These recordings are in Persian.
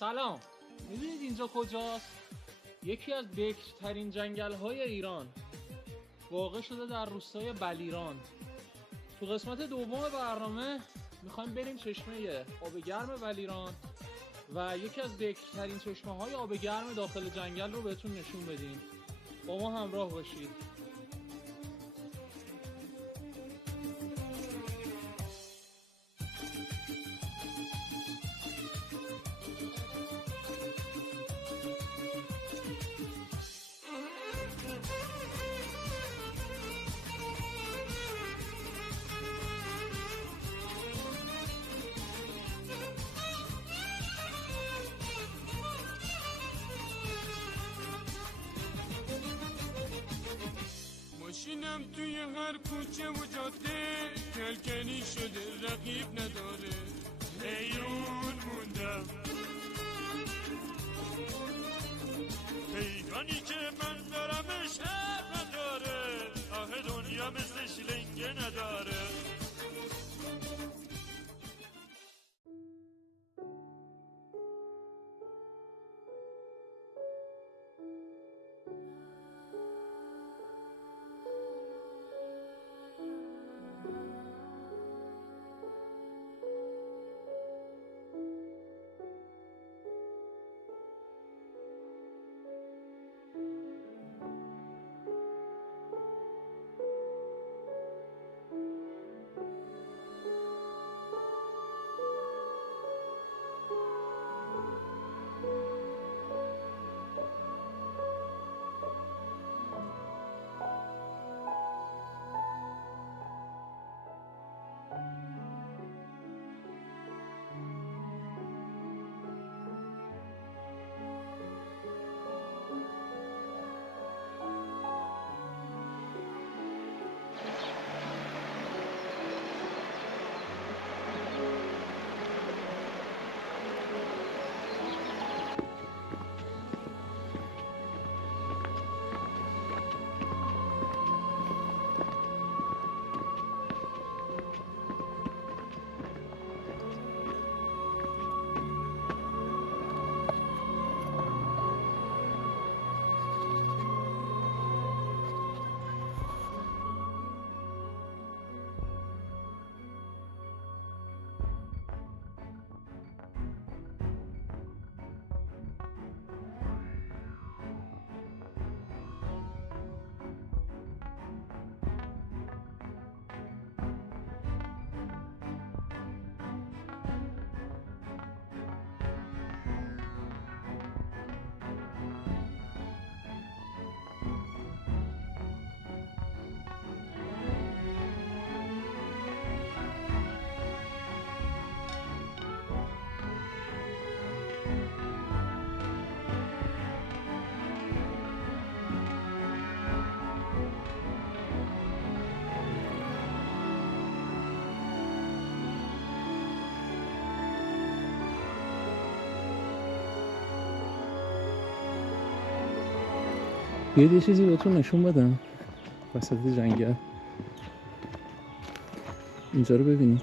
سلام، میدونید اینجا کجاست؟ یکی از بکرترین جنگل‌های ایران واقع شده در روستای بلیران. تو قسمت دوم برنامه میخوایم بریم چشمه آب گرم بلیران و یکی از بکرترین چشمه‌های آب گرم داخل جنگل رو بهتون نشون بدیم. با ما همراه باشید. ماشینم توی هر کوچه و جاده کلکنی شده رقیب نداره، حیرون موندم حیرانی که من دارمش نداره، آه دنیا مثل شلنگه نداره. یه چیزی بهتون نشون بدم وسط جنگل. اینجا رو ببینید،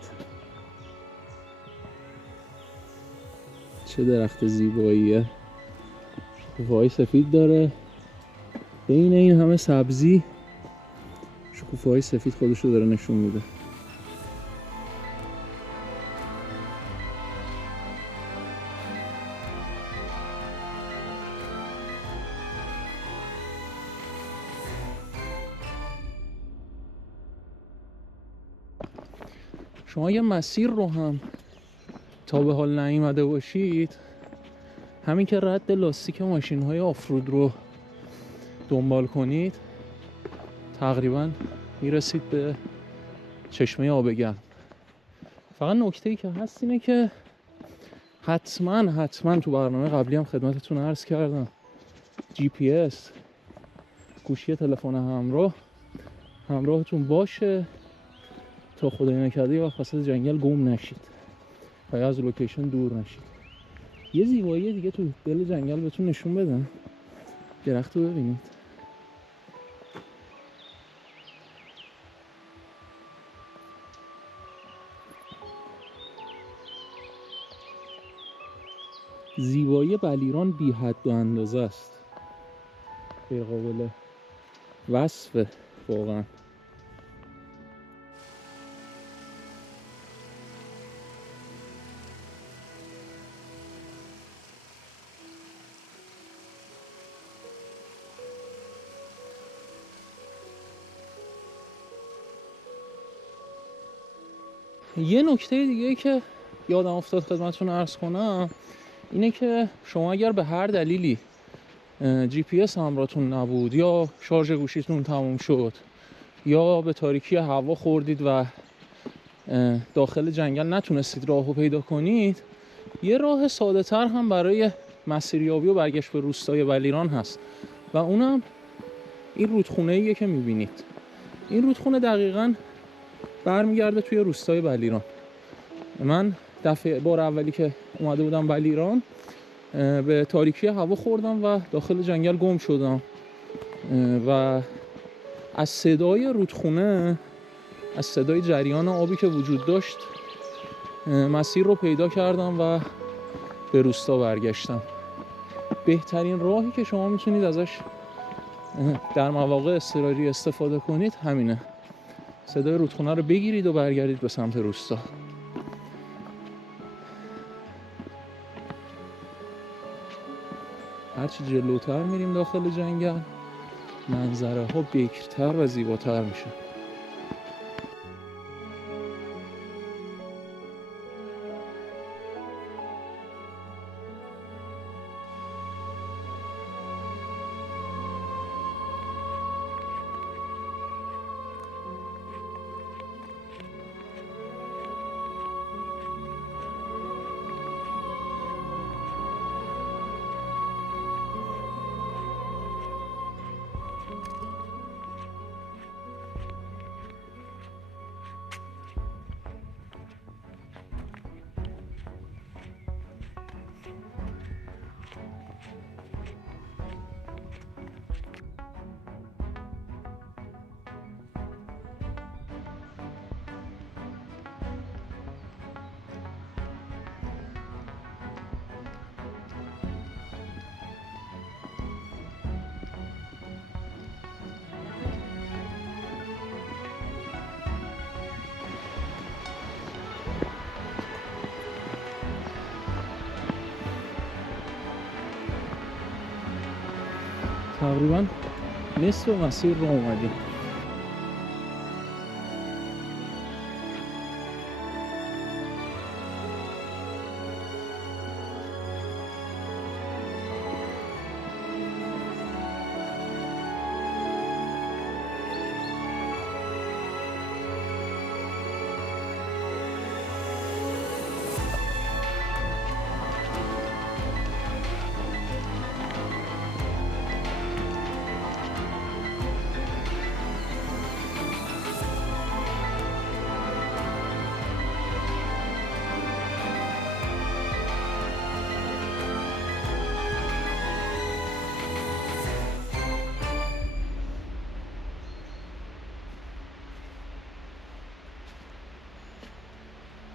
چه درخت زیباییه. شکوفه‌های سفید داره، بین این همه سبزی شکوفه‌های سفید خودش رو داره نشون میده. شما یه مسیر رو هم تا به حال نیومده باشید، همین که رد لاستیک ماشین‌های آفرود رو دنبال کنید تقریبا میرسید به چشمه آب گرم. فقط نکته‌ای که هست اینه که حتما تو برنامه قبلی هم خدمتتون عرض کردم GPS، گوشی تلفن همراهتون باشه تا خدای نکرده یه وقت وسط جنگل گم نشید و از لوکیشن دور نشید. یه زیبایی دیگه تو دل جنگل بهتون نشون بدم، درخت رو ببینید. زیبایی بلیران بی حد و اندازه است، غیر قابل وصفه واقعا. یه نکته دیگه که یادم افتاد خدمتتون عرض کنم اینه که شما اگر به هر دلیلی جی پی اس همراهتون نبود یا شارژ گوشیتون تموم شد یا به تاریکی هوا خوردید و داخل جنگل نتونستید راهو پیدا کنید، یه راه ساده تر هم برای مسیریابی و برگشت به روستای بلیران هست و اونم این رودخونه‌ایه که میبینید. این رودخونه دقیقاً برمیگرده توی روستای بلیران. من بار اولی که اومده بودم بلیران به تاریکی هوا خوردم و داخل جنگل گم شدم و از صدای رودخونه، از صدای جریان آبی که وجود داشت مسیر رو پیدا کردم و به روستا برگشتم. بهترین راهی که شما میتونید ازش در مواقع اضطراری استفاده کنید همینه، صدای رودخونه رو بگیرید و برگردید به سمت روستا. هرچی جلوتر میریم داخل جنگل منظره ها بکرتر و زیباتر میشه. تقریبا نصف مسیر رو اومدیم.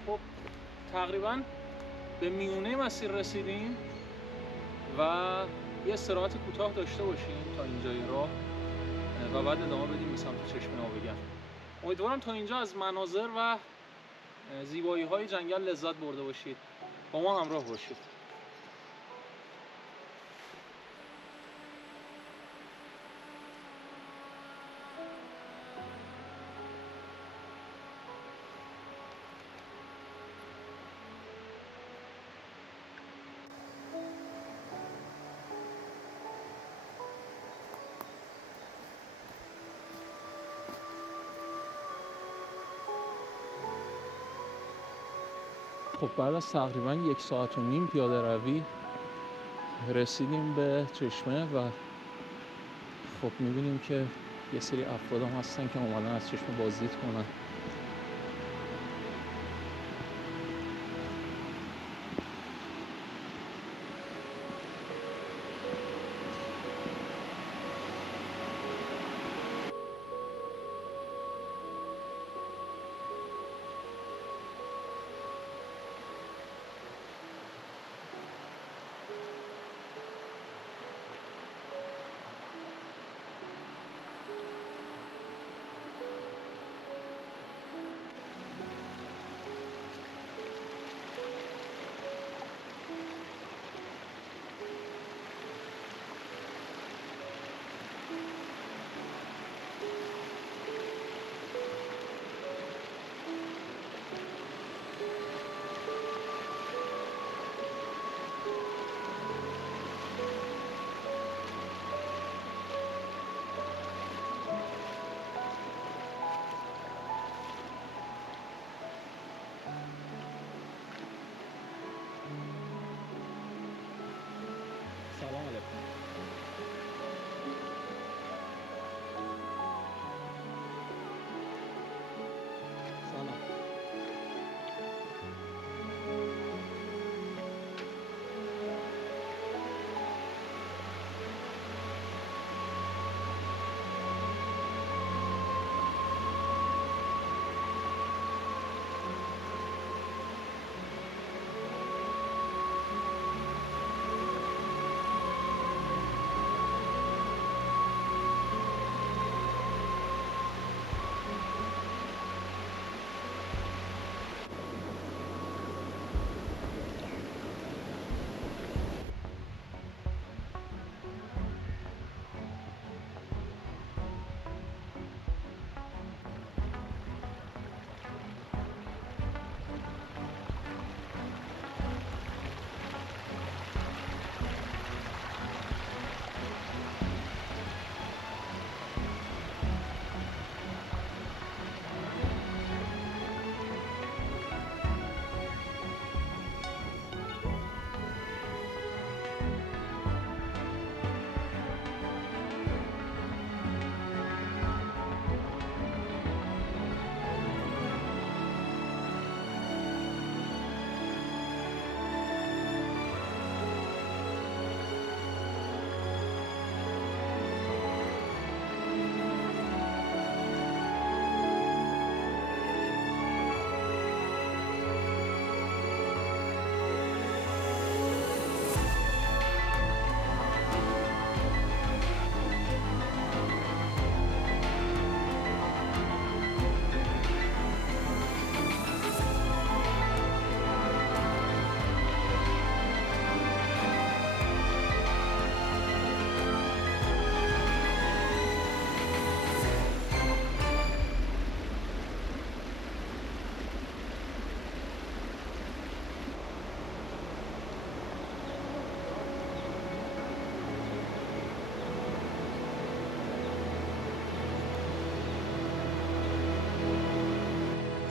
خب تقریبا به میونه مسیر رسیدیم و یه استراحت کوتاه داشته باشیم تا اینجای راه و بعد ادامه بدیم به سمت چشمه آبگن. امیدوارم تا اینجا از مناظر و زیبایی های جنگل لذت برده باشید. با ما همراه باشید. خب بعد از تقریبا 1.5 ساعت پیاده روی رسیدیم به چشمه و خب میبینیم که یه سری افراد هم هستن که اومدن از چشمه بازدید کنن.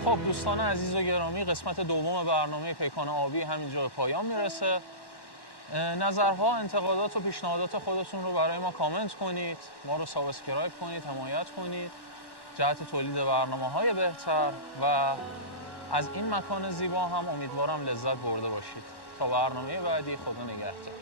خب دوستان عزیز و گرامی، قسمت دوم برنامه پیکان آبی همینجا به پایان میرسه. نظرها، انتقادات و پیشنهادات خودتون رو برای ما کامنت کنید، ما رو سابسکرایب کنید، حمایت کنید جهت تولید برنامه‌های بهتر و از این مکان زیبا هم امیدوارم لذت برده باشید. تا برنامه بعدی، خدا نگهدار.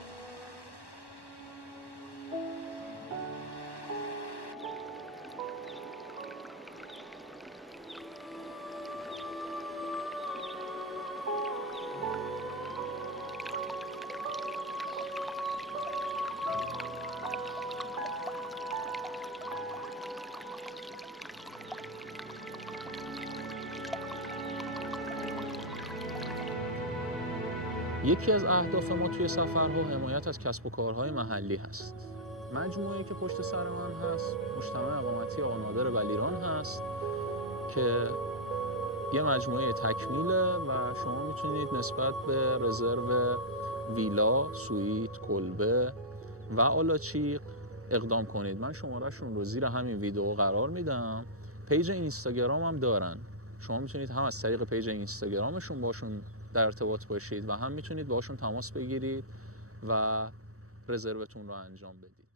یکی از اهداف ما توی سفرها حمایت از کسب و کارهای محلی هست. مجموعه‌ای که پشت سر من هست مجتمع اقامتی آقا نادر ولیران هست که یه مجموعه تکمیله و شما میتونید نسبت به رزرو ویلا، سویت، کلبه و آلاچیق اقدام کنید. من شمارهشون رو زیر همین ویدیو قرار میدم. پیج اینستاگرام هم دارن، شما میتونید هم از طریق پیج اینستاگرامشون باشون در ارتباط باشید و هم میتونید باشون تماس بگیرید و رزروتون رو انجام بدید.